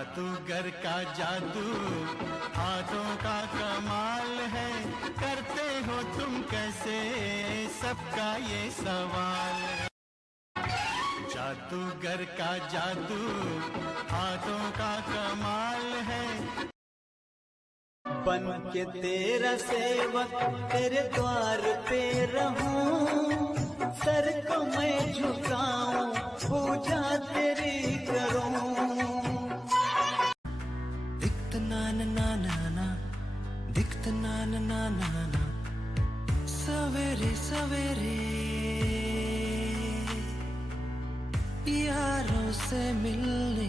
जादूगर का जादू हाथों का कमाल है, करते हो तुम कैसे सबका ये सवाल है। जादूगर का जादू हाथों का कमाल है। बन के तेरा सेवक तेरे द्वार पे रहूं, सर को मैं झुकाऊं, पूजा तेरी करूं। दिखत ना ना ना ना ना, दिखत ना ना ना ना ना, सवेरे सवेरे यारों से मिलने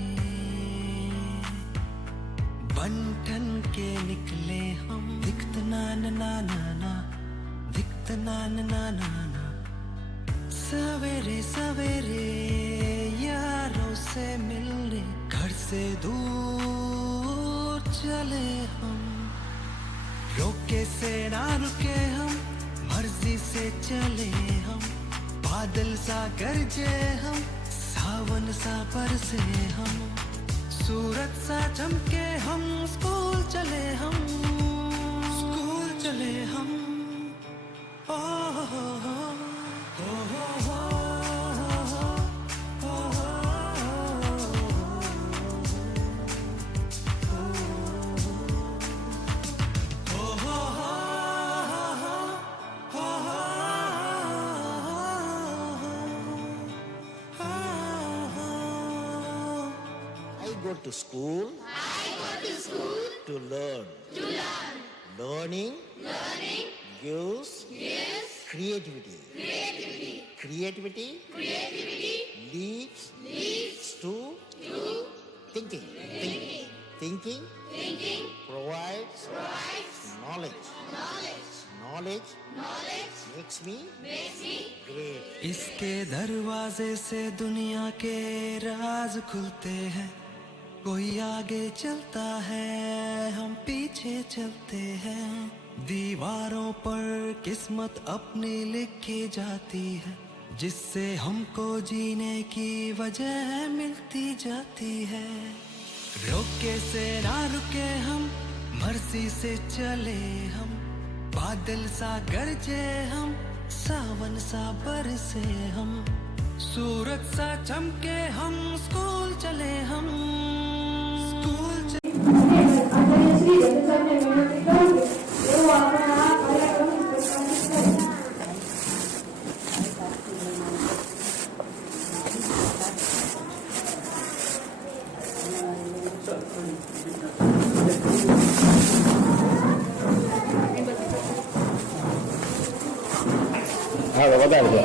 बंठन के निकले हम। दिखत ना ना ना ना ना, दिखत ना ना ना ना ना, सवेरे सवेरे यारों से मिलने घर से दूर चले हम। रोके से ना रुके हम, मर्जी से चले हम। बादल सा गरजे हम, सावन सा बरसे हम। सूरज सा चमके हम, स्कूल चले हम, स्कूल चले हम। ओ हो हो हो हो हो go to school. I go to school To learn. to learn. Learning Learning gives gives creativity. creativity. Creativity Creativity leads to thinking. Thinking thinking provides provides knowledge. knowledge. Knowledge Knowledge makes me great. इसके दरवाजे से दुनिया के राज खुलते हैं। कोई आगे चलता है, हम पीछे चलते हैं। दीवारों पर किस्मत अपनी लिखी जाती है, जिससे हमको जीने की वजह मिलती जाती है। रोके से ना रुके हम, मर्जी से चले हम। बादल सा गरजे हम, सावन सा बरसे हम। सूरज सा चमके हम, स्कूल चले हम, स्कूल હા તો વધારે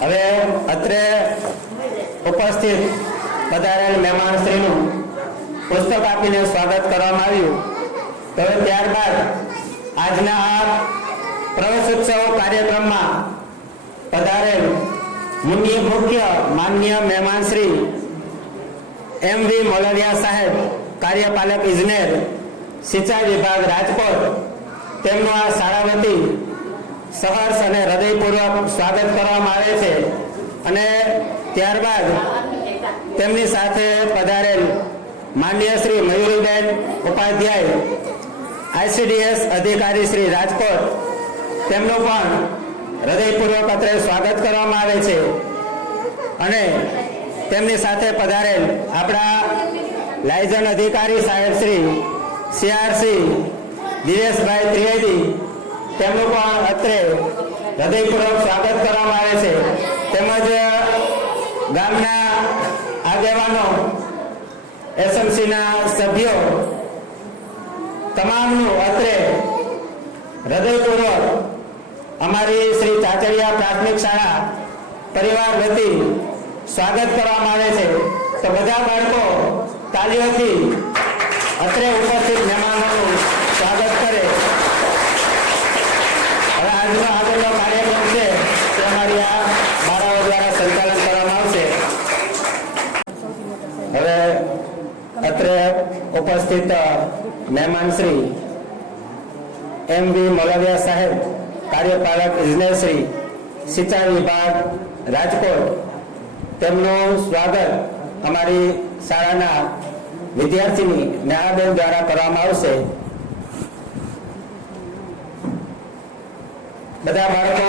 હવે અત્રે ઉપસ્થિત પધારેલ મહેમાનશ્રીનું પુસ્તક આપીને સ્વાગત કરવામાં આવ્યું. તો ત્યારબાદ આજના આ પ્રવેશોત્સવ કાર્યક્રમમાં પધારેલ મુખ્ય માનનીય મહેમાનશ્રી એમ.વી. મોલવિયા સાહેબ, કાર્યપાલક ઇજનેર, સિંચાઈ વિભાગ રાજકોટ, તેમનું આ શાળા વતી સહર્ષ અને હૃદયપૂર્વક સ્વાગત કરવામાં આવે છે. અને ત્યારબાદ તેમની સાથે પધારેલ માનનીય શ્રી મયુરીબેન ઉપાધ્યાય, ICDS અધિકારી શ્રી રાજકોટ, તેમનું પણ હૃદયપૂર્વક અત્રે સ્વાગત કરવામાં આવે છે. અને તેમની સાથે પધારેલ આપણા લાયઝન અધિકારી સાહેબ શ્રી CRC દિનેશભાઈ ત્રિવેદી, તેમનું પણ અત્રે હૃદયપૂર્વક સ્વાગત કરવામાં આવે છે. તેમજ ગામના આગેવાનો, SMCના સભ્યો તમામનું અત્રે હૃદયપૂર્વક અમારી શ્રી ચાચડિયા પ્રાથમિક શાળા પરિવાર વતી સ્વાગત કરવામાં આવે છે. તો બધા બાળકો તાલીઓથી અત્રે ઉપસ્થિત મહેમાનોનું સ્વાગત કરે. હવે આજનો આગળનો કાર્યક્રમ છે તે અમારી આ બાળાઓ દ્વારા સંચાલન કરવામાં આવશે. હવે અત્રે ઉપસ્થિત મહેમાન શ્રી એમ.વી. મોલવિયા સાહેબ, કાર્યપાલક ઇજનેર શ્રી, સિંચાઈ વિભાગ, રાજકોટ, તેમનું સ્વાગત અમારી શાળાના વિદ્યાર્થીની નેહાબેન દ્વારા કરવામાં આવશે. બધા બાળકો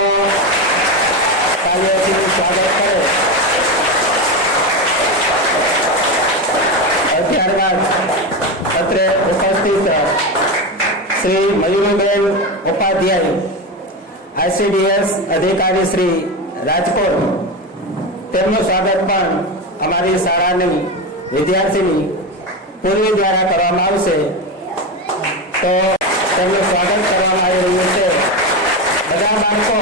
તાળીઓથી સ્વાગત કરે. ત્યારબાદ અત્રે ઉપસ્થિત શ્રી મયુરીબેન ઉપાધ્યાય, ICDS અધિકારી શ્રી, રાજકોટ, તેમનું સ્વાગત પણ અમારી શાળાની વિદ્યાર્થીની પૂર્વી દ્વારા કરવામાં આવશે. તો તેમનું સ્વાગત કરવામાં આવી રહ્યું છે. બધા બાળકો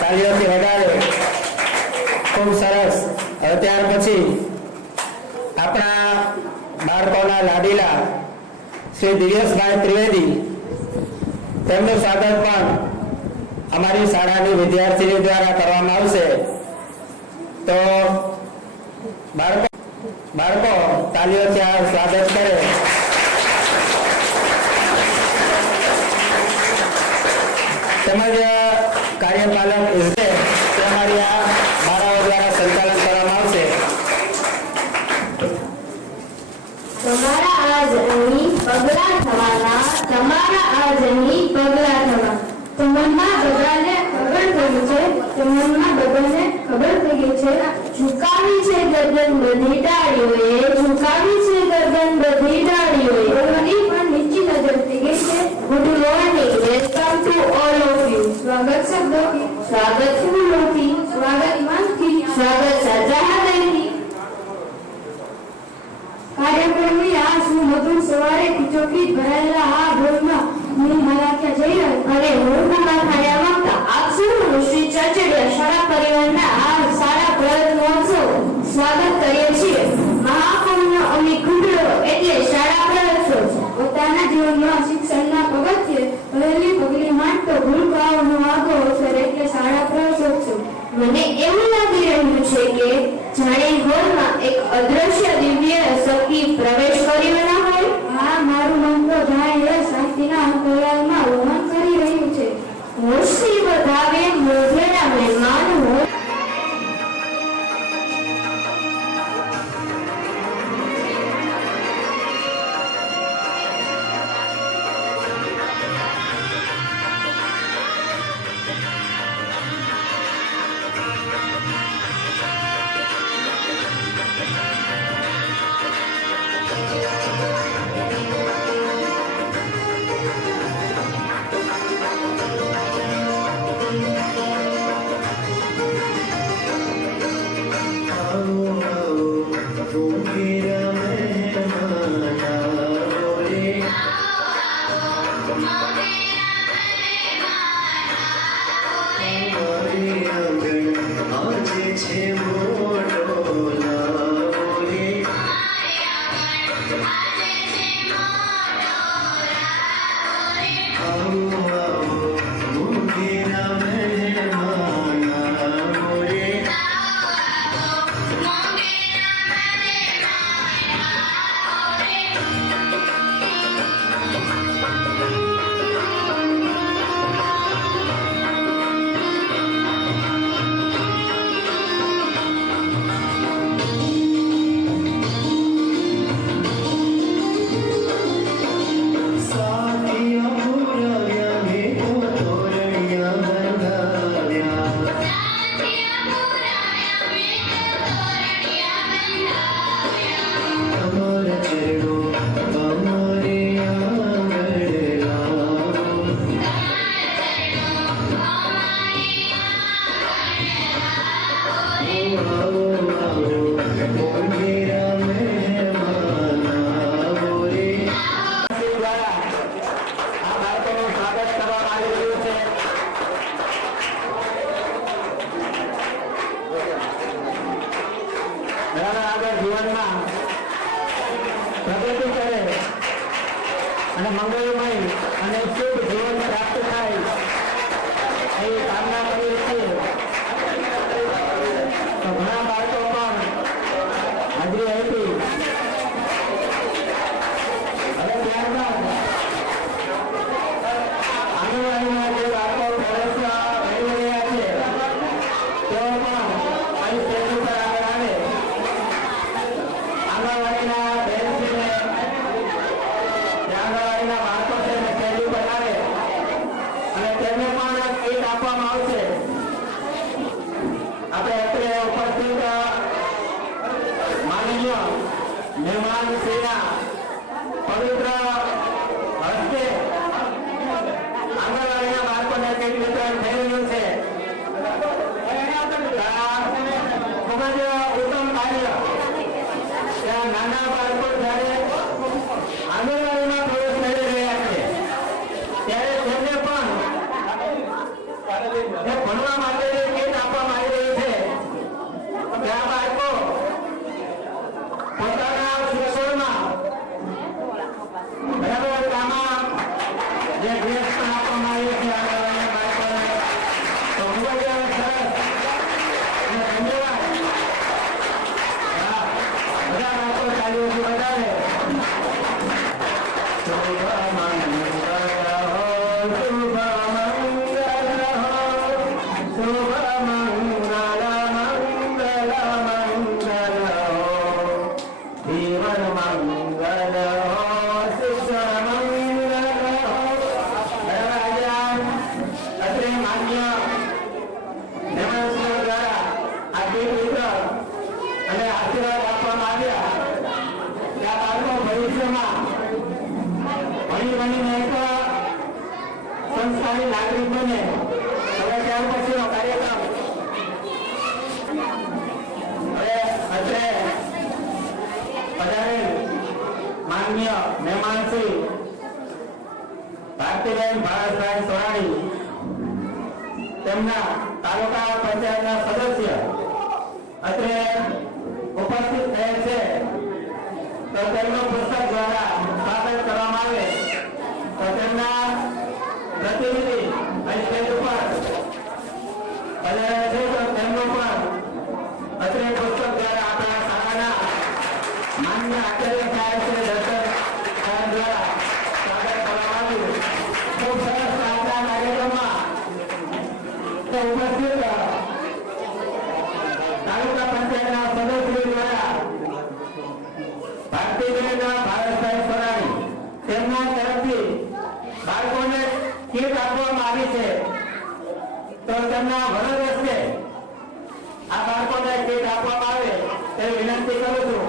તાળીઓથી વગાડે. ખૂબ સરસ. હવે ત્યાર પછી આપણા બાળકોના લાડીલા શ્રી દિવ્યેશભાઈ ત્રિવેદી, તેમનું સ્વાગત પણ અમારી શાળાની વિદ્યાર્થીની દ્વારા કરવામાં આવશે. તો બાળકો તાલીઓથી આ સ્વાગત કરે. તેમજ કાર્યપાલક ઇજનેર તે અમારી આ બાળાઓ દ્વારા સંચાલન કરવામાં આવશે. તમારા આજ અહીં પગલા થવાના, તમારા આજ અહીં પગલા થવા. તમારા બધાને ખબર પડી છે, તમારા બધાને ખબર પડી છે. ઝુકાવી છે ગરદન બધી ડાળીઓએ, ઝુકાવી છે ગરદન બધી ડાળીઓએ. બોલવાની પણ નીચી નજર થઈ ગઈ છે. Good morning, welcome to all of you. સ્વાગત શબ્દોથી, સ્વાગત ફૂલોથી, સ્વાગત મનથી, સ્વાગત સાચા હૃદયથી. કાર્યક્રમની આ સુમધુર સવારે ખીચોખીચ ભરાયેલા આ ભોજમાં હું મારા જઈ રહ્યો અને હું ખાયા માંગતા આપ સૌનું શ્રી ચાચડિયા શાળા પરિવારના આ શાળા પ્રયોજનોત્સવ સ્વાગત કરીએ છીએ. મહાકુંભનો અમી કુંડળો એટલે શાળા પ્રયોજનોત્સવ. પોતાના જીવનમાં શિક્ષણના પગથિયે પહેલી પગલી માંડતો ભૂલકાઓનો આગો અવસર એટલે શાળા પ્રયોજનોત્સવ. મને એવું લાગી રહ્યું છે કે જાણે હોલમાં એક અદ્રશ્ય દિવ્ય શક્તિ પ્રવેશ કર્યો ન હોય. હા, મારું મન તો જાણે શાંતિના અંતરાલમાં વહન કરી રહ્યું છે. હોશથી વધાવે મોઢેરા મહેમાન હોય. પ્રગતિ કરે અને મંગળમય અને શુભ જીવન પ્રાપ્ત થાય એવી કામના કરીએ છીએ. તો ઘણા બાળકો પણ હાજરી આપી. હવે ત્યારબાદ આંગણવાડીના જે બાળકો પ્રવેશ મેળવી રહ્યા છે તેઓ પણ અહીં સ્ટેજ ઉપર આગળ આવે. આંગણવાડીના બહેનશ્રીને આંગણવાડીના બાળકો છે એને સ્ટેજ ઉપર આવે અને તેમને પણ કીટ આપવામાં આવશે. આપણે અત્રે ઉપસ્થિત માનનીય મહેમાનશ્રીના પવિત્ર હસ્તે આંગણવાડીના બાળકોને કીટ વિતરણ થઈ રહ્યું છે. ખૂબ જ ઉત્તમ કાર્ય. ત્યાં નાના બાળકો જ્યારે આંગણવાડીમાં પ્રવેશ મેળવી રહ્યા છે ત્યારે તેમને પણ ભણવા માટે કીટ આપવામાં આવી રહી છે. ત્યાં બાળકો પોતાના શિક્ષણમાં બરાબર આમાં જે ડ્રેસ પણ આપવામાં આવી છે આંગણવાડીના બાળકોને તો ખૂબ જ સરસ અને ધન્યવાદ. બધા બાળકો તાલીઓથી વધારે. અને આશીર્વાદ આપવામાં આવ્યા. ત્યાં બાળકો ભવિષ્યમાં ભણી ભણીને એક સંસ્કારી નાગરિક બને. હવે ત્યાર પછીનો કાર્યક્રમ હવે અત્રે પધારેલ માનનીય મહેમાન શ્રી ભારતીબેન ભારતભાઈ સોરાણી તેમના તાલુકા પંચાયતના સદસ્ય અત્રે ઉપસ્થિત થયેલ છે. તો તેમનું પુસ્તક દ્વારા સ્વાગત કરવામાં આવે તો તેમના પ્રતિનિધિ અહીં સ્ટેજ ઉપર પધારેલ છે. તો તેમનું પણ અત્રે પુસ્તક દ્વારા આપણા શાળાના માન્ય આચાર્ય સાહેબ શ્રી દર્શન સાહેબ દ્વારા સ્વાગત કરવામાં આવ્યું. ખૂબ સરસ આજના કાર્યક્રમમાં ઉપસ્થિત તાલુકા પંચાયતના સદસ્યો દ્વારા ભારતીબેન ભારતભાઈ સોરાણી તેમના તરફથી બાળકોને કીટ આપવામાં આવી છે. તો તેમના વરદ હસ્તે આ બાળકોને કીટ આપવામાં આવે તેવી વિનંતી કરું છું.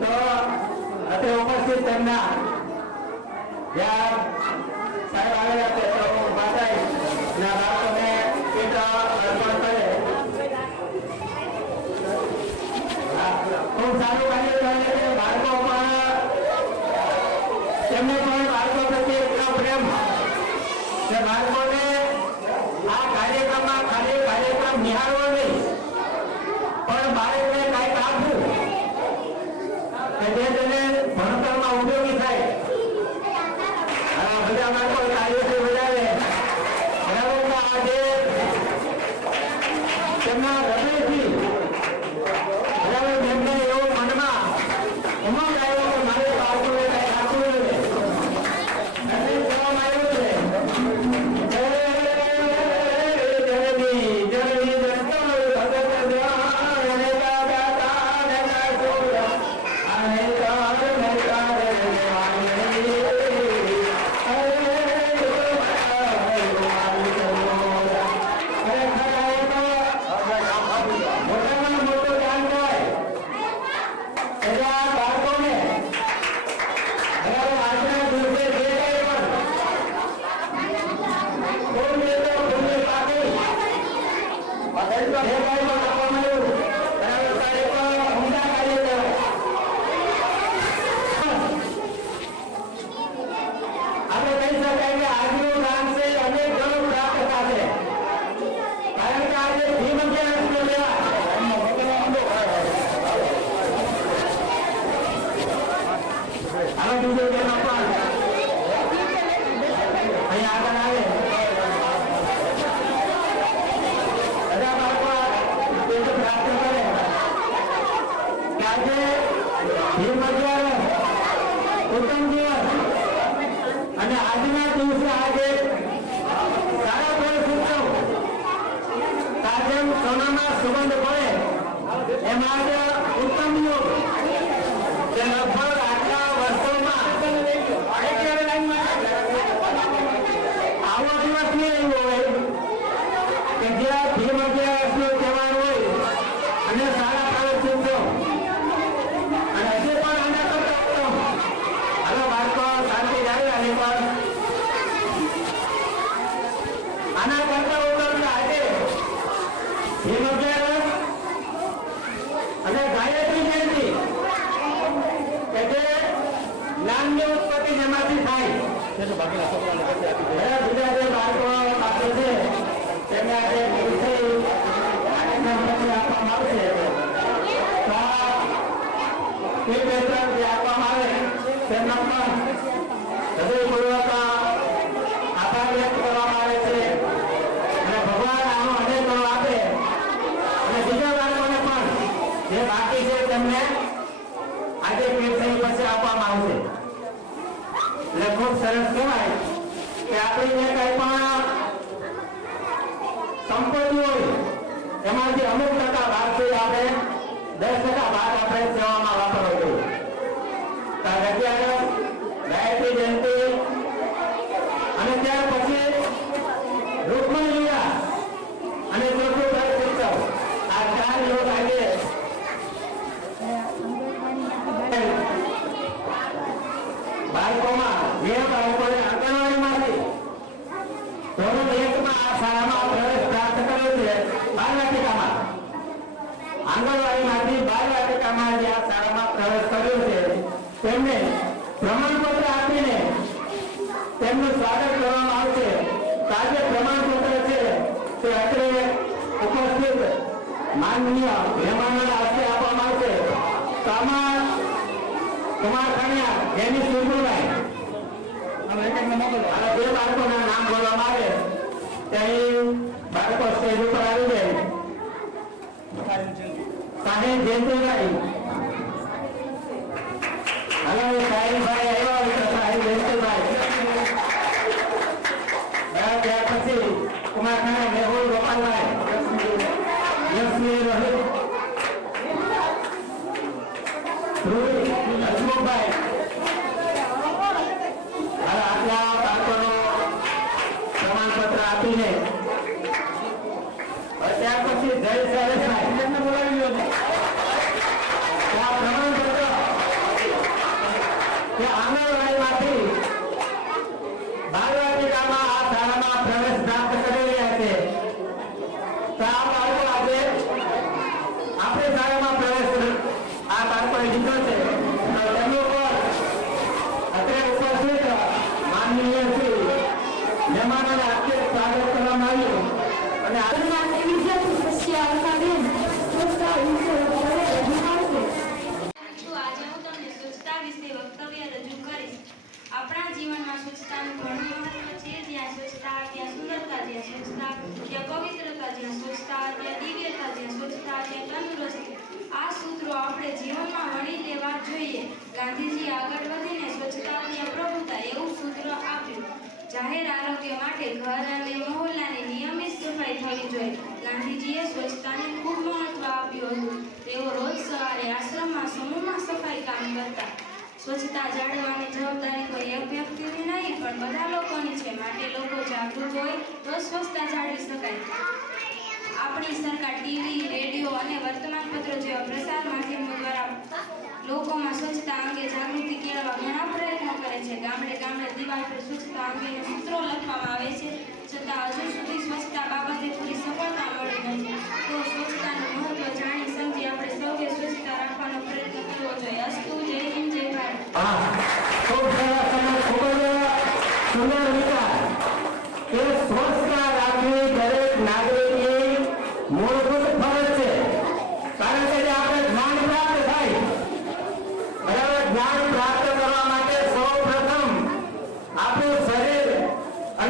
તો અત્રે ઉપસ્થિત તેમના જ્યાં સાહેબ આવેલા છે તો માતાના બાળકોને કીટ અર્પણ કરે. ખૂબ સારું કાર્ય કરે છે. બાળકો પણ તેમને પણ બાળકો પ્રત્યે એટલો પ્રેમ કે બાળકોને આ કાર્યક્રમમાં ખાલી કાર્યક્રમ નિહાળવો નહીં પણ બાળકને કાંઈક આપવું કે જે તેને ભણતરમાં ઉપયોગી થાય. બધા બાળકો કાર્યથી વધારે બરાબર આજે તેમના હૃદયથી બરાબર તેમને એવું મનમાં ઉમંગ આવ્યો કે મારે બાળકોને કંઈ આપવું જોઈએ. કહેવામાં આવ્યું છે અને હાલો બીજો બેનો પણ અહીંયા આગળ આવે બધા બાળકો પેટ પ્રાપ્ત કરે કે આજે ભીમ અગિયારસ ઉત્તમ દિવસ અને આજના દિવસે આજે સારા પ્રવેશ ઉત્સવ જેમ સોનામાં સુગંધ પડે એમ આજે ઉત્તમ યુગ કે લગભગ આટલા વર્ષોમાં આવો દિવસ નહીં આવ્યો હોય કે જ્યાં ભીમ અગિયારસનો તહેવાર હોય અને સારા પ્રવેશ ઉત્સવ અને હજી પણ આના કરતા ઉત્તમ. હાલો બાળકો શાંતિ જાય અને પણ આના કરતા ઉત્તમ આજે ભીમ અગિયારસ અને ગાયત્રી જયંતિ કે જે જ્ઞાનની ઉત્પત્તિ જેમાંથી થાય બીજા જે બાળકો પાસે છે તેમને આજે વિષય આપવામાં આવશે જે આપવામાં આવે તેમના પણ હૃદયપૂર્વક આભાર વ્યક્ત કરવામાં આવે છે અને ભગવાન આનો અનેક આપે અને બીજા બાળકોને પણ જે બાકી છે તેમને આજે પીરસણી પછી આપવામાં આવશે. એટલે ખૂબ સરસ કહેવાય કે આપણી જે કંઈ પણ સંપત્તિ હોય એમાંથી અમુક ટકા ભાગ છે આપણે 10% ભાગ આપણે સેવામાં વાપરવો જોઈએ. કારણ કે અત્યારે ગાયત્રી જયંતિ અને ત્યાર પછી રૂકમણી લીલા અને ચોથું પ્રવેશ ઉત્સવ આ 4 દિવસ આજે બાળકોમાં જે બાળકોને આંગણવાડીમાંથી ધોરણ 1માં આ શાળામાં પ્રવેશ પ્રાપ્ત કર્યો છે બાળવાટિકામાં આંગણવાડીમાંથી બાળવાટિકામાં જે આ શાળામાં પ્રવેશ કર્યો છે તેમને પ્રમાણપત્ર આપીને તેમનું સ્વાગત કરવામાં આવશે. આજે પ્રમાણપત્ર છે તે અત્રે ઉપસ્થિત માનનીય મહેમાનોના હસ્તે આપવામાં આવશે. તો આમાં કુમાર કન્યા જેની સુરભાઈ અને બે બાળકોના નામ બોલવામાં આવે ત્યાં બાળકો સ્ટેજ ઉપર આવી જાય. સાહેબ જયંતિભાઈ હલો સાહેબભાઈ આવ્યા હોય તો સાહેબ જયંતિભાઈ ત્યાર પછી કુમાર કન્યા મેહુલ ગોપાલભાઈ યશવી રોહિત હસમુખભાઈ આટલા બાળકોનો પ્રમાણપત્ર આપીને ત્યાર પછી જય સરેશભાઈ બોલાવી લો પ્રમાણપત્ર કે આંગણવાડીમાંથી બાળવાટિકામાં આ શાળામાં પ્રવેશ પ્રાપ્ત કરી રહ્યા છે. તો આ બાળકો આજે આપણી શાળામાં પ્રવેશ આ બાળકોએ લીધો છે. તેમનું પણ અત્યારે ઉપસ્થિત માનનીય શ્રી મહેમાનોને હાર્દિક સ્વાગત કરવામાં આવ્યું અને આજે હું તમને સ્વચ્છતા વિશે વક્તવ્ય રજૂ કરીશ. આપણા જીવનમાં સ્વચ્છતાનું ઘણું મહત્વ છે. જ્યાં સ્વચ્છતા ત્યાં સુંદરતા, જ્યાં સ્વચ્છતા ત્યાં પવિત્રતા, જ્યાં સ્વચ્છતા ત્યાં દિવ્યતા, જ્યાં સ્વચ્છતા ત્યાં તંદુરસ્તી. આ સૂત્રો આપણે જીવનમાં વણી લેવા જોઈએ. ગાંધીજી આગળ વધીને સ્વચ્છતા ત્યાં પ્રભુતા એવું સૂત્ર આપ્યું. જાહેર આરોગ્ય માટે ઘર અને મહોલ્લાની નિયમિત સફાઈ થવી જોઈએ. ગાંધીજીએ સ્વચ્છતાને ખૂબ મહત્વ આપ્યું હતું. તેઓ રોજ સવારે આશ્રમમાં સમૂહમાં સફાઈ કામ કરતા. સ્વચ્છતા જાળવવાની જવાબદારી કોઈ એક વ્યક્તિની નહીં પણ બધા લોકોની છે. માટે લોકો જાગૃત હોય તો સ્વચ્છતા જાળવી શકાય. આપણી સરકાર ટીવી, રેડિયો અને વર્તમાનપત્રો જેવા પ્રસાર માધ્યમો દ્વારા લોકોમાં સ્વચ્છતા અંગે જાગૃતિ કેળવવા ઘણા પ્રયત્નો કરે છે. ગામડે ગામડે દિવાલ પર સ્વચ્છતા અંગેના સૂત્રો લખવામાં આવે છે. છતાં હજુ સુધી સ્વચ્છતા બાબતે પૂરી સફળતા મળી નથી. તો સ્વચ્છતાનું મહત્વ જાણી સમજી આપણે સૌએ સ્વચ્છતા રાખવાનો પ્રયત્ન કરવો જોઈએ. અસ્તુ. જય હિન્દ, જય ભારત. ખૂબ સરસ અને ખૂબ જ સુંદર વિચાર કે સ્વચ્છતા રાખવી દરેક નાગરિકની મૂળભૂત ફરજ છે. કારણ કે આપણે જ્ઞાન પ્રાપ્ત થાય બરાબર, જ્ઞાન પ્રાપ્ત કરવા માટે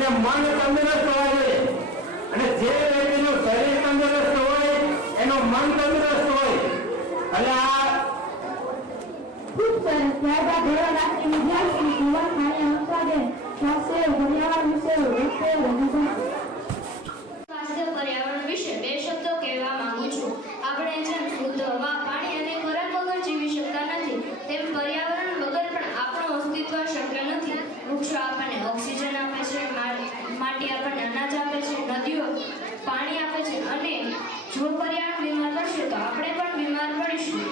અને મન તંદુરસ્ત હોવા જોઈએ. અને જે વ્યક્તિનું શરીર તંદુરસ્ત હોય એનું મન તંદુરસ્ત હોય. અને આ ખૂબ સરસ. ત્યારબાદ ધોરણ 8 વિદ્યાર્થી કુંવર ખાણી અંકાબેન શાસ્ત્રીય પર્યાવરણ વિશે સ્વાસ્થ્ય પર્યાવરણ વિશે બે શબ્દો કહેવા માંગુ છું. આપણે જેમ શુદ્ધ હવા, પાણી અને ખોરાક વગર જીવી શકતા નથી, તેમ પર્યાવરણ વગર પણ આપણું અસ્તિત્વ શક્ય નથી. વૃક્ષો આપણને ઓક્સિજન આપે છે, માટી આપણને અનાજ આપે છે, નદીઓ પાણી આપે છે, અને જો પર્યાવરણ બીમાર પડશે તો આપણે પણ બીમાર પડીશું.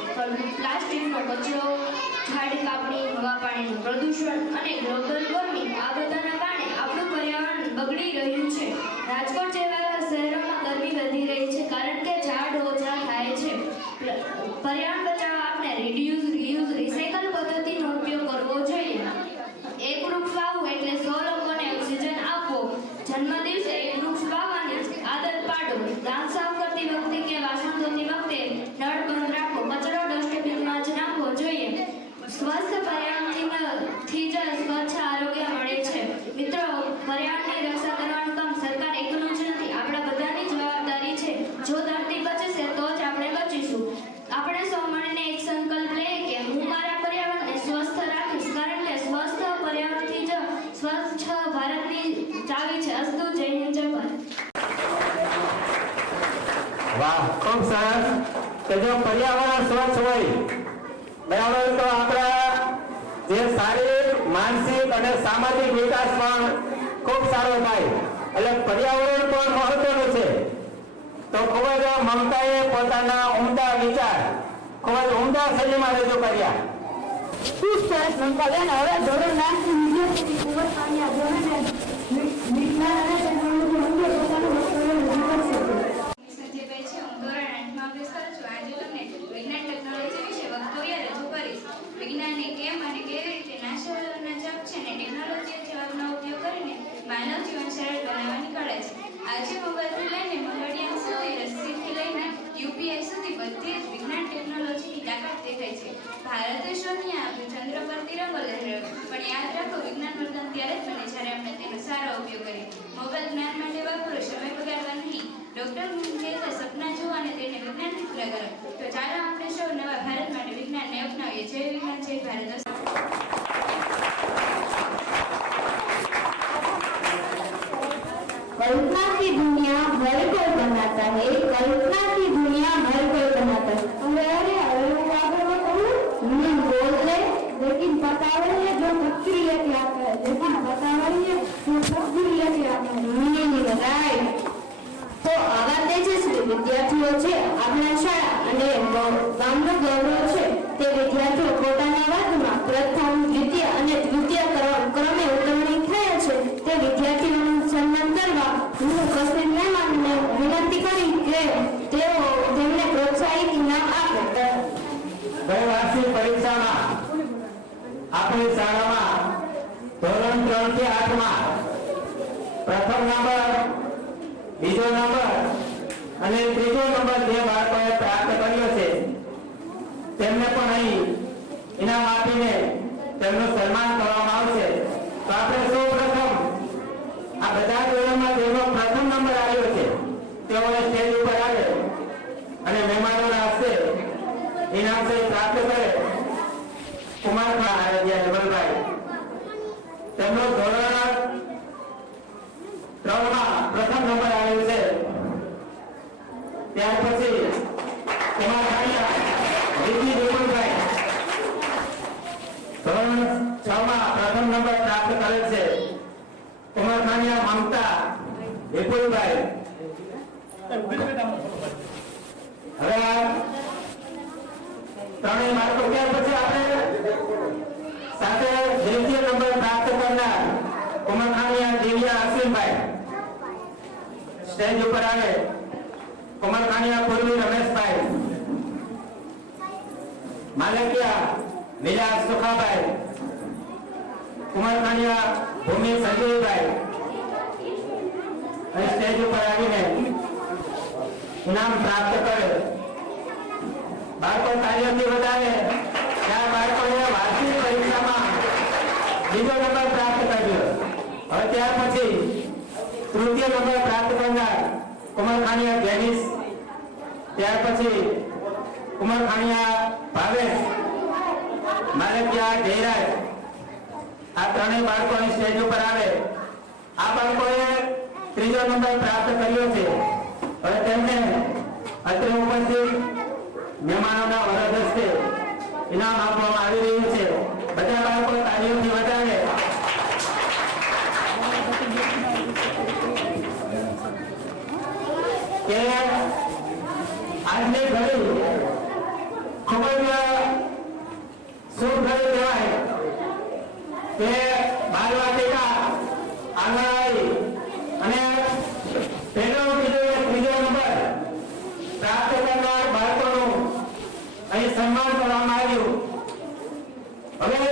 પ્લાસ્ટિકનો કચરો, ઝાડ કાપણી, હવા પાણીનું પ્રદૂષણ અને ગ્લોબલ વોર્મિંગ આ બધાના કારણે આપણું પર્યાવરણ બગડી રહ્યું છે. રાજકોટ જેવા શહેરોમાં ગરમી વધી રહી છે કારણ કે ઝાડ ઓછા થાય છે. પર્યાવરણ બચાવવા આપણે રિડ્યુસ, રીયુઝ, રિસાયકલ પદ્ધતિનો ઉપયોગ કરવો જોઈએ. એક વૃક્ષ વાવવું એટલે 100 લોકોને ઓક્સિજન આપવો. જન્મદિવસે એક વૃક્ષ વાવવાની આદત પાડો. દાંત સાફ કરતી વખતે કે વાસણ ધોતી વખતે નળ બંધ રાખો. કચરો ડસ્ટબિનમાં જ નાખવો જોઈએ. સ્વસ્થ પર્યાવરણથી જ સ્વચ્છ આરોગ્ય મળે છે. મિત્રો, પર્યાવરણની રક્ષા કરવાનું કામ સરકાર એકલું જ નથી, આપણા બધાની જવાબદારી છે. જો ધરતી બચશે તો જ આપણે બચીશું. આપણે સૌ મળીને એક સંકલ્પ લઈએ કે હું મારા પર્યાવરણને સ્વસ્થ રાખીશ, કારણ કે સ્વસ્થ પર્યાવરણથી જ સ્વચ્છ ભારતની ચાવી છે. અસ્તુ. જય હિન્દ, જય ભારત. વાહ, ખૂબ સરસ. કે જો પર્યાવરણ સ્વચ્છ હોય બરાબર તો આપણા જે શારીરિક, માનસિક અને સામાજિક વિકાસ પણ ખૂબ સારો થાય. એટલે પર્યાવરણ પણ મહત્વનું છે. તો ખૂબ જ મમતાએ પોતાના ઉમદા વિચાર ખૂબ જ ઉમદા શૈલીમાં રજૂ કર્યા. ખૂબ સરસ મંકાબેન. હવે ધોરણ 8 વિદ્યાર્થી કુંવર ખાણી ધોરણે વિજ્ઞાન અને ટેકનોલોજી અંગે પોતાનું વક્તવ્ય રજૂ કરશે. સંજયભાઈ છે. હું ધોરણ 8માં અભ્યાસ કરું છું. આજે તમને વિજ્ઞાન ટેકનોલોજી વિશે વક્તવ્ય રજૂ કરીશ. વિજ્ઞાનને કેમ અને કેવી રીતે નાશવંતના જપ છે અને ટેકનોલોજી જેવાનો ઉપયોગ કરીને માનવ જીવન સરળ બનાવવાની કળા છે. આજે મોબાઈલથી લઈને મંગળયાન સુધી, રસીથી લઈને યુપીઆઈ સુધી બધી જ વિજ્ઞાન ટેકનોલોજીની તાકાત દેખાય છે. ભારતે શોધ્યા આપ્યું, ચંદ્ર પર તિરંગો લહેરાવ્યો. પણ યાદ રાખો, વિજ્ઞાન વરદાન ત્યારે જ બને જ્યારે આપણે તેનો સારો ઉપયોગ કરીએ. મોબાઈલ જ્ઞાન માટે વાપરો, સમય બગાડવા નહીં. ડોક્ટર કહેતા સપના જુઓ અને તેને વિજ્ઞાનથી પૂરા કરો. તો ચાલો આપણે સૌ નવા ભારત માટે વિજ્ઞાનને અપનાવીએ. જય વિજ્ઞાન, જય ભારત. कल्पना की दुनिया हर कोई बनाता है, कल्पना की दुनिया हर कोई बनाता है. अरे वो आगे मैं कहूँ बोल रहे लेकिन बतावेंगे जो तकदीर लेके आता है, लेकिन बतावेंगे जो तकदीर लेके आता है. राइट. તો આવા તેજસ્વી વિદ્યાર્થીઓ છે આપણા શાળા અને ગામનું ગૌરવ છે. તે વિદ્યાર્થીઓ પોતાના વર્ગમાં પ્રથમ, દ્વિતીય અને તૃતીય ક્રમે ઉત્તીર્ણ થયા છે. તે વિદ્યાર્થીઓનું સન્માન કરવા હું ઉપસ્થિત મહેમાનને વિનંતી કરી કે તેઓ તેમને પ્રોત્સાહિત ઇનામ આપે. ગઈ વાર્ષિક પરીક્ષામાં આપણી શાળામાં ધોરણ 3 થી 8 માં પ્રથમ નંબર, બીજો નંબર અને ત્રીજો નંબર જે બાળકોએ પ્રાપ્ત કર્યો છે તેમને પણ અહીં ઇનામ આપીને તેમનું સન્માન કરવામાં આવશે. તો આપણે સૌ પ્રથમ આ બધા ધોરણમાં જેનો પ્રથમ નંબર આવ્યો છે તેઓને સ્ટેજ ઉપર આવે અને મહેમાનોના હસ્તે ઇનામ પ્રાપ્ત કરે. કુમાર આરાધ્યા જબલભાઈ તેમનો ધોરણ 3 માં પ્રથમ નંબર આવ્યો છે. ત્યાર પછી કુમાર ખાણિયા વિકી વિપુલભાઈ ધોરણ 6 માં પ્રથમ નંબર પ્રાપ્ત કરેલ છે. કુમાર ખાણિયા મમતા વિપુલભાઈ. હવે ત્રણેય બાળકો ત્યાર પછી આપણે સાથે દ્વિતીય નંબર પ્રાપ્ત કરનાર કુમાર ખાણિયા દિવ્યા અશ્વિનભાઈ સ્ટેજ ઉપર આવે. કુમાર ખાણિયા પૂર્વી રમેશભાઈ, માલકિયા વિલાસ સુખાભાઈ, કુમાર ખાણિયા ભૂમિ સંજયભાઈ સ્ટેજ ઉપર આવીને ઇનામ પ્રાપ્ત કરે. બાળકો તાલીઓથી વધારે ત્યાં બાળકોએ વાર્ષિક પરીક્ષામાં બીજો નંબર પ્રાપ્ત કર્યો. હવે ત્યાર પછી તૃતીય નંબર પ્રાપ્ત કરનાર કુમારખાણીયા ડેનિસ, ત્યાર પછી કુમારખાણીયા ભાવેશ, માલકિયા જયરાજ, આ ત્રણેય બાળકોની સ્ટેજ ઉપર આવે. આ બાળકોએ ત્રીજો નંબર પ્રાપ્ત કર્યો છે. હવે તેમને અત્રે ઉપસ્થિત મહેમાનોના વરદ હસ્તે ઇનામ આપવામાં આવી રહ્યું છે. બધા બાળકો તાળીઓથી વધારે. કે આજની ઘડી ખૂબ જ શુભ ઘડી કહેવાય કે બાલવાટિકા આંગણવાડી અને પહેલો બીજો ત્રીજો નંબર પ્રાપ્ત કરનાર બાળકોનું અહીં સન્માન કરવામાં આવ્યું. હવે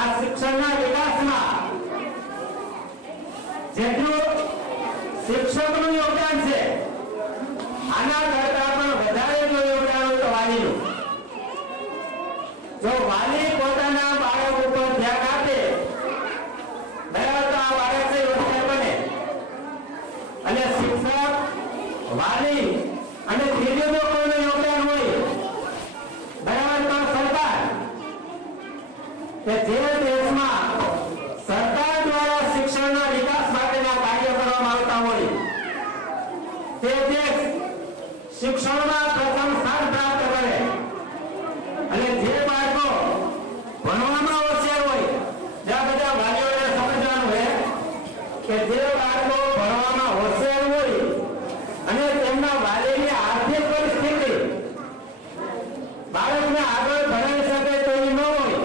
આ શિક્ષણના વિકાસમાં જેટલું શિક્ષકનું યોગદાન છે, આના કરતા પણ વધારે જો યોગદાન હોય તો વાલીનું. જો વાલી પોતાના બાળક ઉપર ધ્યાન આપે, બરાબર, તો આ બાળક છે હોશિયાર બને. અને શિક્ષક, વાલી અને ત્રીજું જો કોઈનું યોગદાન હોય, બરાબર, તો સરકાર, કે જે દેશમાં સરકાર દ્વારા શિક્ષણના વિકાસ માટેના કાર્ય કરવામાં આવતા હોય, તે દેશ શિક્ષણમાં પ્રથમ સ્થાન પ્રાપ્ત કરે. અને જે બાળકો ભણવામાં હોશિયાર હોય, જ્યાં બધા વાલીઓને સમજવાનું હોય કે જે બાળકો ભણવામાં હોશિયાર હોય અને તેમના વાલીની આર્થિક પરિસ્થિતિ બાળકને આગળ ભણાવી શકે તેવી ન હોય,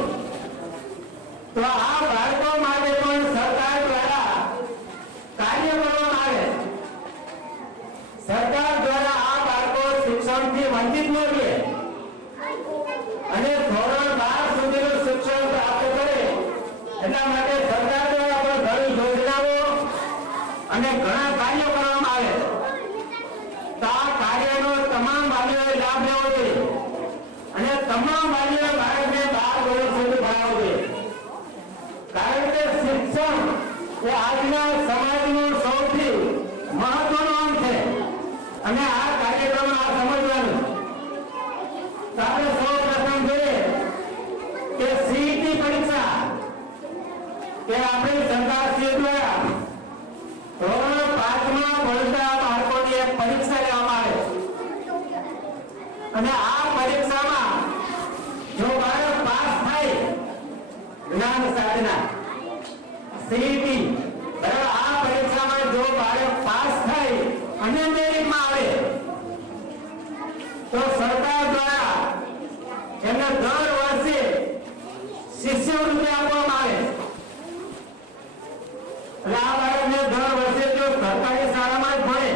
તો આ બાળકો માટે પણ સરકાર દ્વારા કાર્ય કરવામાં આવે. સરકાર દ્વારા આ બાળકો શિક્ષણથી વંચિત ન રહે અને ધોરણ 12 સુધીનું શિક્ષણ પ્રાપ્ત કરે, એટલા માટે સરકાર દ્વારા પણ ઘણી યોજનાઓ અને ઘણા કાર્યો કરવામાં આવે. તો આ કાર્યનો તમામ વાલીઓએ લાભ લેવો જોઈએ અને તમામ વાલીઓએ બાળકને 12 વર્ષ સુધી ભણાવવું જોઈએ. કારણ કે શિક્ષણ એ આજના સમાજનું સૌથી મહત્વનું અંગ છે. અને આ કાર્યક્રમમાં આ સમજવાનું. તો આપણે સૌ પ્રથમ જોઈએ કે સીઈટી પરીક્ષા કે આપણી સરકારશ્રી દ્વારા ધોરણ 5માં ભણતા બાળકોની એક પરીક્ષા લેવામાં આવે. અને આ પરીક્ષામાં જો બાળક પાસ થાય, જ્ઞાન સાધના સીઈટી, બરાબર, આ પરીક્ષામાં જો બાળક પાસ થાય અને મેરિટમાં આવે, તો સરકાર દ્વારા એમને દર વર્ષે શિષ્યવૃત્તિ આપવામાં આવે. એટલે આ બાળકને દર વર્ષે જો સરકારી શાળામાં જ ભણે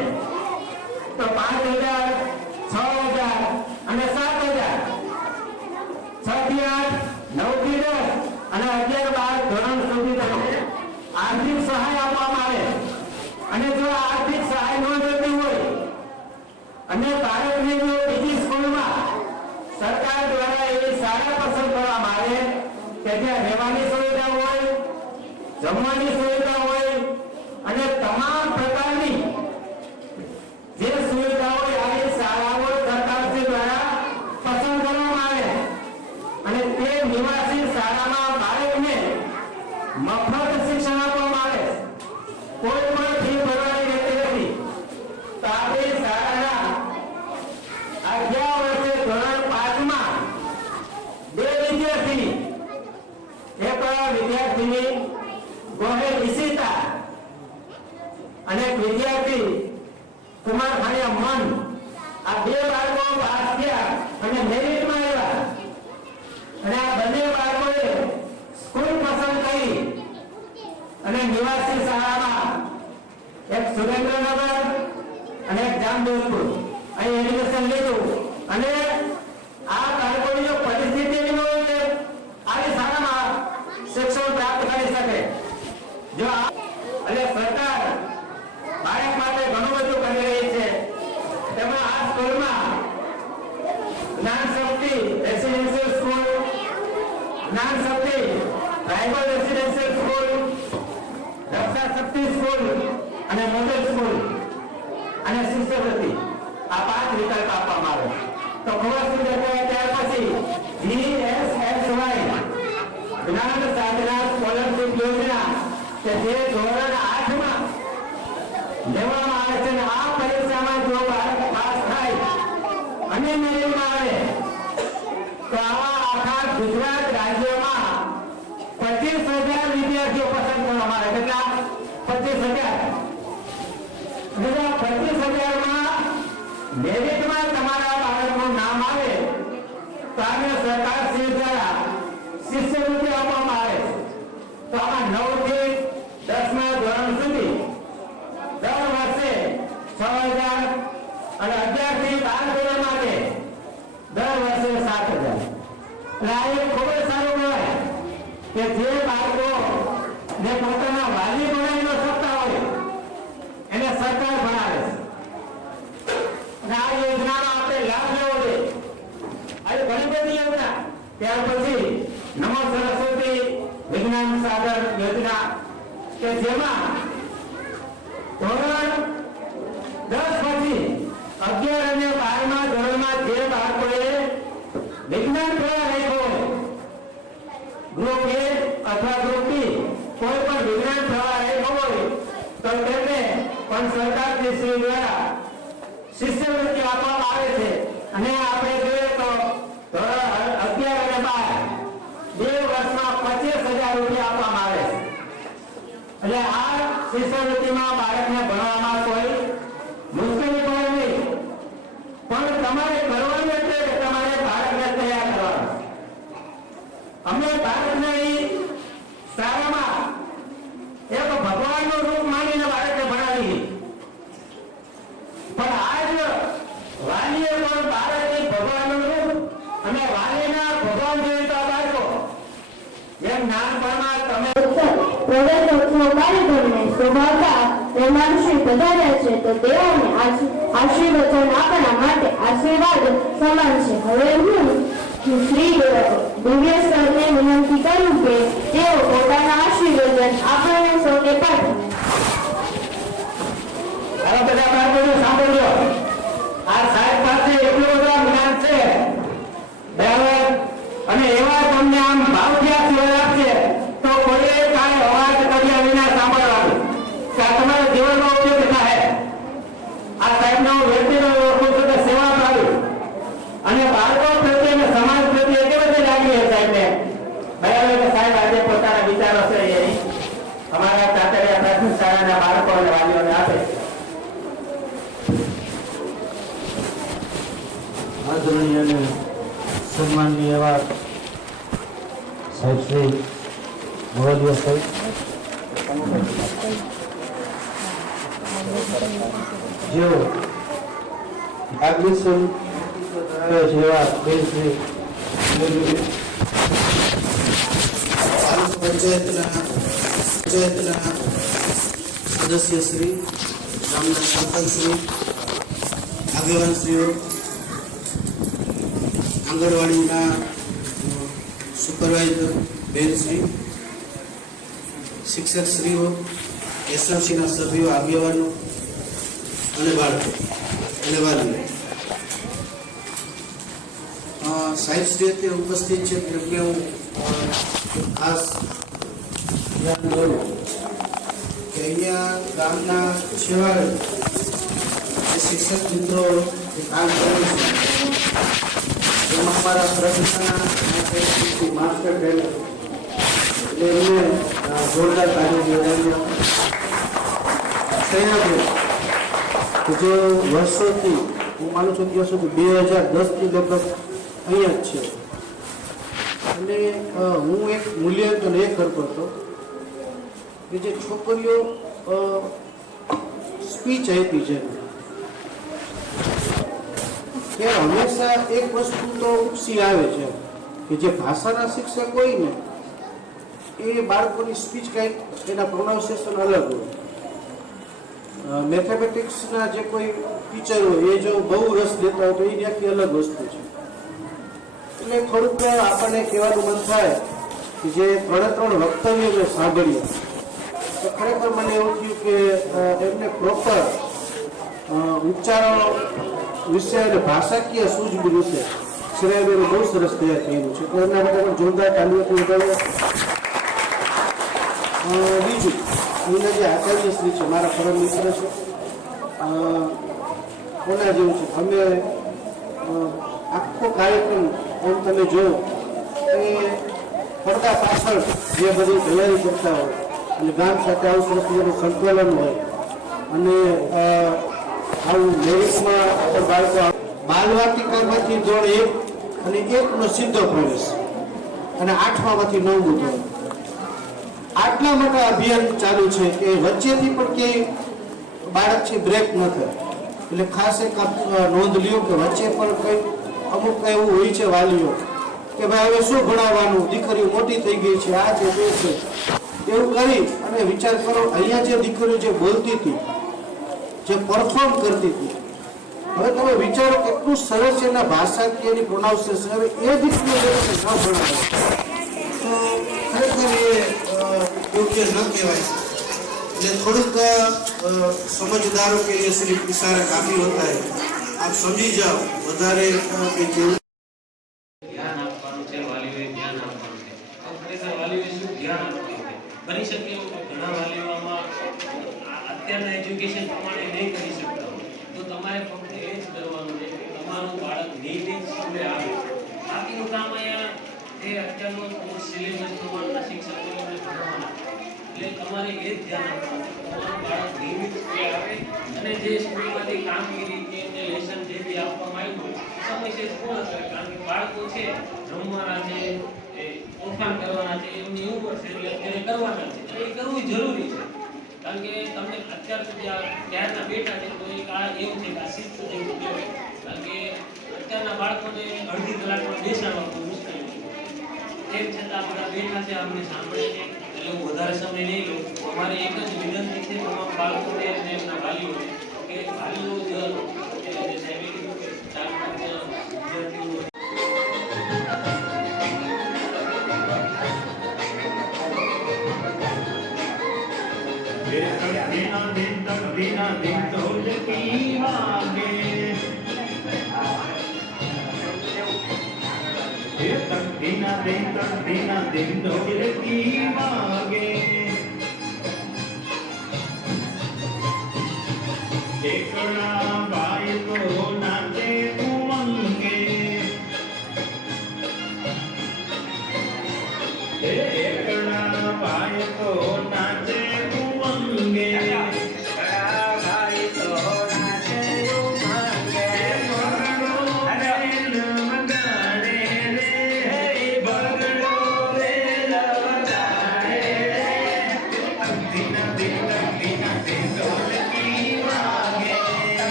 તો 5,000, 6,000 અને 7,000, 6 થી 8, 9 થી 10 અને 11-12 ધોરણ સુધી તમને આર્થિક સહાય આપવામાં આવે. અને જો આર્થિક સહાય ન જોતી હોય અને બાળકને જો બીજી સ્કૂલમાં સરકાર દ્વારા એવી શાળા પસંદ કરવામાં આવે કે ત્યાં રહેવાની સુવિધા હોય, જમવાની સુવિધા હોય અને તમામ પ્રકારની જે સુવિધા હોય, આવી શાળાઓ સરકારશ્રી દ્વારા પસંદ કરવામાં આવે અને તે નિવાસી શાળામાં બાળકને મફત શિક્ષણ આપવામાં આવે. કોઈ પણ ફી ભરવાની રહેતી નથી. તો આપણી શાળાના 11 વર્ષે ધોરણ 5માં 2 વિદ્યાર્થી, એક વિદ્યાર્થીની ગોહેલ ઈશિતા અને એક વિદ્યાર્થી કુમારખાણીયા મન, આ 2 બાળકો પાસ થયા અને મેરિટમાં આવ્યા. અને આ બંને બાળકોએ સ્કૂલ પસંદ કરી અને નિવાસી શાળામાં એક સુરેન્દ્રનગર અને એક જામજોધપુર અહીં એડમિશન લીધું. અને આ બાળકોની જો પરિસ્થિતિ એવી ન હોય કે આવી શાળામાં શિક્ષણ પ્રાપ્ત કરી શકે, જો એટલે સરકાર બાળક માટે ઘણું બધું કરી રહી છે. તેમાં આ સ્કૂલમાં જ્ઞાન શક્તિ રેસિડેન્શિયલ સ્કૂલ, જ્ઞાન શક્તિ ટ્રાઇબલ રેસિડેન્શિયલ સ્કૂલ, રક્ષા શક્તિ સ્કૂલ અને મોડેલ સ્કૂલ અને શિષ્યવૃત્તિ આ 5 વિકલ્પ આપવામાં આવે. તો ખબર શું દેખાય? ત્યાર પછી GSSY જ્ઞાન સાધના સ્કોલરશીપ યોજના કે જે ધોરણ 8 માં લેવામાં આવે છે અને આ પરીક્ષામાં જો બાળક પાસ થાય અને મેરિટમાં આવે તો આવા આખા ગુજરાત રાજ્યમાં 25,000 વિદ્યાર્થીઓ પસંદ કરવામાં આવે. કેટલા? 25,000. 25,000 માં મેરિટમાં તમારા બાળકનું નામ આવે તો આને સરકાર શ્રી દ્વારા શિષ્યવૃત્તિ આપવામાં આવે. તો આમાં 9 થી 10મા ધોરણ સુધી દર વર્ષે 6,000 અને 11 થી 12 ધોરણ માટે દર વર્ષે 7,000. એટલે આ એક ખૂબ જ સારું કહેવાય કે જે બાળકો ને પોતાના વાલી બનાવી ન શકતા હોય એને સરકાર ભણાવે છે. અને આ યોજનાનો આપણે લાભ લેવો જોઈએ. આવી ઘણી બધી યોજના. ત્યાર પછી નમો સરસ્વતી વિજ્ઞાન સાગર યોજના કે જેમાં ધોરણ 10 પછી 11 અને 12મા ધોરણમાં જે બાળકોએ વિજ્ઞાન પ્રવાહ રાખ્યો હોય, ગ્રુપ A અથવા ગ્રુપ B કોઈ પણ વિજ્ઞાન પ્રવાહ રાખ્યો હોય તો તેમને પણ સરકારશ્રી શ્રી દ્વારા શિષ્યવૃત્તિ આપવામાં આવે છે. અને આપણે જોઈએ તો ધોરણ 11 અને 12 2 વર્ષમાં 25,000 રૂપિયા આપવામાં આવે છે. એટલે આ શિષ્યવૃત્તિમાં બાળકને ભણવામાં કોઈ મુશ્કેલી પડે નહીં. પણ તમારે કરવાનું એટલે કે તમારે બાળકને તૈયાર કરવાનું. અમે બાળકને શાળામાં એક ભગવાનનું રૂપ માનીને બાળકને ભણાવી. પણ આજ વાલીએ પણ બાળકને ભગવાનનું રૂપ અને વાલીના ભગવાન જેવા બાળકો એમ નાનપણમાં તમે પ્રવેશોત્સવ કાર્યક્રમને શોભાવતા મહેમાનશ્રી પધાર્યા છે તો તેઓને આશીર્વચન આપણા માટે આશીર્વાદ સમાન છે. હવે હું શ્રી દિવ્ય સરને વિનંતી કરું કે તેઓ પોતાના આશીર્વચન આપણને સૌને પાઠવે. હવે બધા બાળકો સાંભળજો. આ સાહેબ પાસે એટલું બધું જ્ઞાન છે બરાબર, અને એવા તમને આમ ભાવથી આશીર્વાદ આપશે તો કોઈએ કાંઈ અવાજ કર્યા વિના સાંભળવાનું કે આ તમારા જીવનનો ઉપયોગ થાય. આ સાહેબનો વ્યક્તિનો ઓળખું છું કે સેવા ભાવી અને બાળકો પ્રત્યે અને સમાજ પ્રત્યે કેવી રીતે લાગી છે સાહેબને બરાબર કે સાહેબ આજે પોતાના વિચારો છે એ અમારા ચાતરિયા પ્રાથમિક શાળાના બાળકો અને વાલીઓને આપે. આદરણીય અને સન્માનનીય એવા સાહેબ શ્રી મોરડિયા સાહેબ, જેઓ માર્ગદર્શન જેવા બેન શ્રી પંચાયતના સદસ્ય શ્રી, ગામના સરપંચ શ્રી, આગેવાનશ્રીઓ, આંગણવાડીના સુપરવાઇઝર બેનશ્રી, શિક્ષકશ્રીઓ, એસએમસીના સભ્યો, આગેવાનો અને બાળકો અને વાલીઓ, સાહેબશ્રી અત્યારે ઉપસ્થિત છે એટલે હું ખાસ ધ્યાન દોરું કે અહીંયા ગામના છેવાડે જે શિક્ષક મિત્રો કામ કરે છે એમાં અમારા પ્રતિષ્ઠાના માસ્ટર ટ્રેનર એટલે એમને જોરદાર કાર્ય કે જે વર્ષોથી હું માનું છું ત્યાં સુધી 2010થી લગભગ અહીંયા જ છે. અને હું એક મૂલ્યાંકન એ કરતો હતો કે જે છોકરીઓ સ્પીચ આપી છે ત્યારે હંમેશા એક વસ્તુ તો ઉપસી આવે છે કે જે ભાષાના શિક્ષક હોય ને એ બાળકોની સ્પીચ કંઈક એના પ્રોનાઉન્સિએશન અલગ હોય. મેથેમેટિક્સના જે કોઈ ટીચર હોય એ જો બહુ રસ લેતા હોય તો એની આખી અલગ વસ્તુ છે. એટલે થોડુંક આપણને કહેવાનું મન થાય કે જે 3 વક્તવ્ય મેં સાંભળ્યા તો ખરેખર મને એવું થયું કે એમને પ્રોપર ઉચ્ચારણ વિશે અને ભાષાકીય સૂઝબૂઝ વિશે શ્રેયાબેને બહુ સરસ તૈયાર કર્યું છે તો એમના માટે પણ જોરદાર તાલીઓથી વધારે. બીજું અહીંના જે આચાર્યશ્રી છે મારા પરમ મિત્ર છે, કોના જેવું છે, અમે આખો કાર્યક્રમ એમ તમે જુઓ એ પડદા પાછળ જે બધી તૈયારી કરતા હોય અને ગામ સાથે આવું સરસ મજાનું સંકલન હોય અને આવું મેરિટમાં બાળકો બાલવાટિકામાંથી ધોરણ 1 અને 1નો સીધો પ્રવેશ અને 8માંથી 9મું ધોરણ, આટલા મોટા અભિયાન ચાલુ છે કે વચ્ચેથી પણ ક્યાંય બાળક છે બ્રેક ન થાય. એટલે ખાસ એક નોંધ લ્યો કે વચ્ચે પણ કંઈ અમુક એવું હોય છે વાલીઓ કે ભાઈ હવે શું ભણાવવાનું, દીકરીઓ મોટી થઈ ગઈ છે, આ છે તે છે, એવું કરી અને વિચાર કરો અહીંયા જે દીકરીઓ જે બોલતી હતી, જે પરફોર્મ કરતી હતી, હવે તમે વિચારો કેટલું સરસ છે એના ભાષાકીયની પ્રોનાઉન્સિએશન, હવે એ દીકરીઓ જે ન ભણાવે તો ખરેખર એ યોગ્ય ન કહેવાય. એટલે થોડુંક સમજદારો કે लिए सिर्फ इशारा काफी होता है. आप समझी जाओ વધારે કે જેવું ધ્યાન આપવાનું છે, વાલીઓએ ધ્યાન આપવાનું છે. તો ખરેખર વાલીઓએ શું ધ્યાન આપવું છે? બની શકે એવું કે ઘણા વાલીઓ આમાં અત્યારના એજ્યુકેશન પ્રમાણે નહીં કરી શકતા હોય તો તમારે ફક્ત એ જ કરવાનું છે કે તમારું બાળક નિયમિત સ્કૂલે આવે. બાકીનું કામ અહીંયા એ અત્યારનો સિલેબસ પ્રમાણના શિક્ષકોને ભણવાના, એટલે તમારે એ જ ધ્યાન આપવાનું છે તમારું બાળક નિયમિત સ્કૂલે આવે અને જે સ્કૂલમાંથી કામગીરી કે લેસન જે બી આપવામાં આવ્યું સમયસર પૂર્ણ કરે. કારણ કે બાળકો છે રમવાના છે, તોફાન કરવાના છે, એમની ઉંમર છે એટલે અત્યારે કરવાના છે, એ કરવું જરૂરી છે. કારણ કે તમને અત્યાર સુધી ત્યારના બેઠા છે તો એક આ એવું છે કે આ શિસ્ત જેવું કહેવાય. કારણ કે અત્યારના બાળકોને અડધી કલાકમાં બેસાડવા બહુ મુશ્કેલ છે, તેમ છતાં બધા બેઠા છે, અમને સાંભળે છે, એટલે હું વધારે સમય નહીં લઉં. અમારે એક જ વિનંતી છે તમામ બાળકોને અને એમના વાલીઓને કે વાલીઓ જ સાહેબે કીધું કે 4-5 વિદ્યાર્થીઓ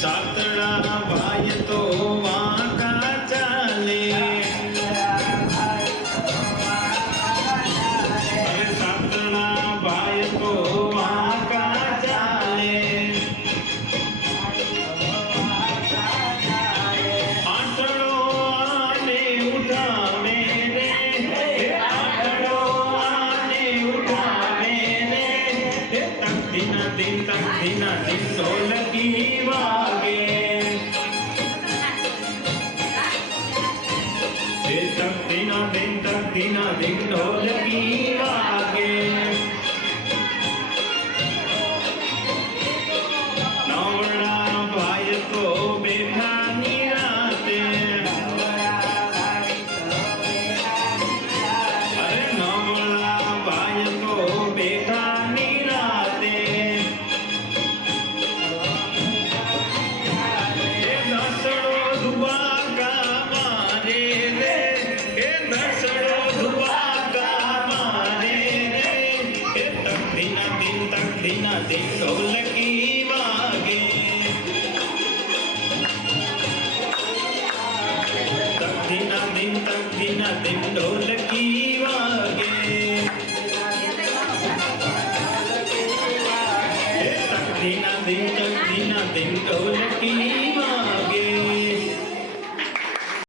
सातड़ा भाई तो वाका चाले अरे सातड़ा भाई तो वाका चाले आठड़ो आने उठा मेरे आठड़ो आने उठा मेरे तक दिना दिन ढोलकी वागे तक दिना दिन ढोलकी वागे नवड़ा भाई को बेटा निराते अरे नवड़ा भाई को बेटा निराते दसड़ो दुबाका मारे रे दसड़ो दुबाका मारे रे तक दिना दिन ढोलकी वागे तक दिना दिन ढोलकी वागे तक दिना दिन ढोलकी वागे